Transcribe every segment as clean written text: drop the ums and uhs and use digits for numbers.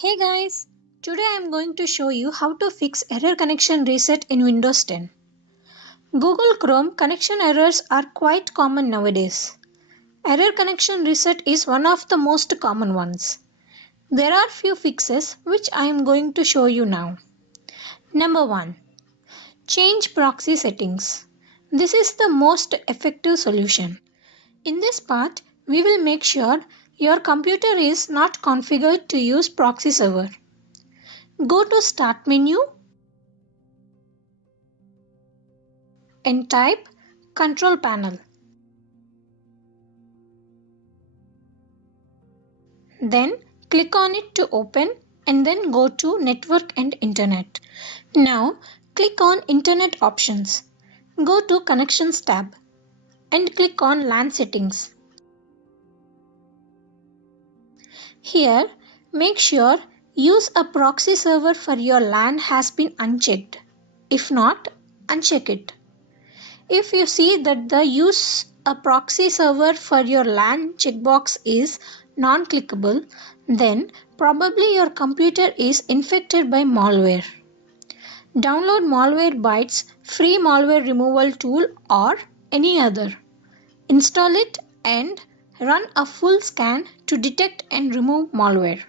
Hey guys, today I am going to show you how to fix error connection reset in Windows 10. Google Chrome connection errors are quite common nowadays. Error connection reset is one of the most common ones. There are few fixes which I am going to show you now. Number 1. Change proxy settings. This is the most effective solution. In this part, we will make sure your computer is not configured to use proxy server. Go to Start menu and type Control Panel. Then click on it to open and then go to Network and Internet. Now click on Internet Options. Go to Connections tab and click on LAN Settings. Here, make sure Use a proxy server for your LAN has been unchecked. If not, uncheck it. If you see that the Use a proxy server for your LAN checkbox is non-clickable, then probably your computer is infected by malware. Download Malwarebytes free malware removal tool or any other. Install it and run a full scan to detect and remove malware.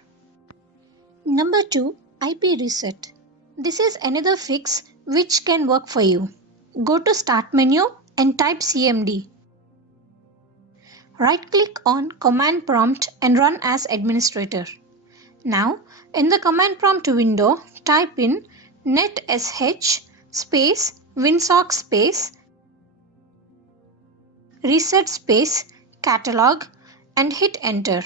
Number 2. IP reset. This is another fix which can work for you. Go to Start menu and type CMD. Right-click on Command Prompt and run as administrator. Now, in the Command Prompt window, type in netsh space winsock space reset space catalog and hit enter.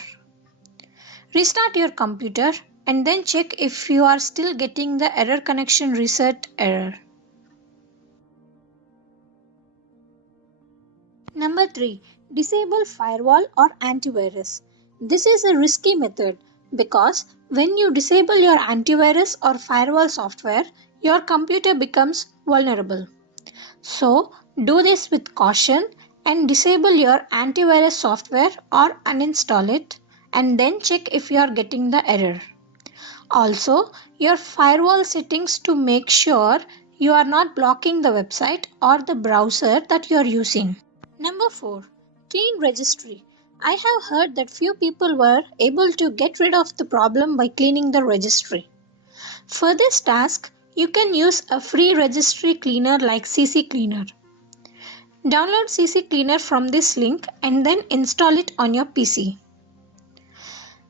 Restart your computer and then check if you are still getting the error connection reset error. Number 3. Disable firewall or antivirus. This is a risky method because when you disable your antivirus or firewall software, your computer becomes vulnerable. So, do this with caution and disable your antivirus software or uninstall it and then check if you are getting the error. Also, your firewall settings to make sure you are not blocking the website or the browser that you are using. Number 4. Clean registry. I have heard that few people were able to get rid of the problem by cleaning the registry. For this task, you can use a free registry cleaner like CC Cleaner. Download CC Cleaner from this link and then install it on your PC.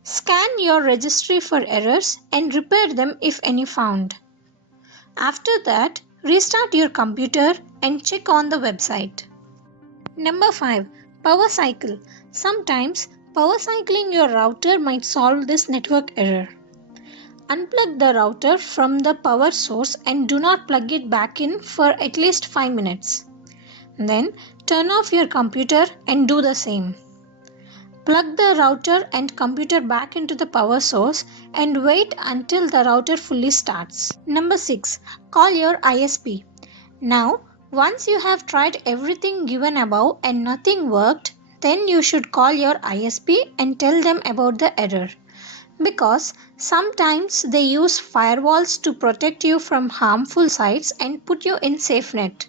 Scan your registry for errors and repair them if any found. After that, restart your computer and check on the website. Number 5. Power cycle. Sometimes power cycling your router might solve this network error. Unplug the router from the power source and do not plug it back in for at least 5 minutes. Then turn off your computer and do the same. Plug the router and computer back into the power source and wait until the router fully starts. Number 6. Call your ISP. Now, once you have tried everything given above and nothing worked, then you should call your ISP and tell them about the error. Because sometimes they use firewalls to protect you from harmful sites and put you in SafeNet.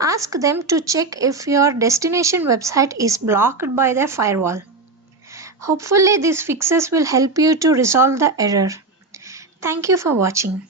Ask them to check if your destination website is blocked by their firewall. Hopefully these fixes will help you to resolve the error. Thank you for watching.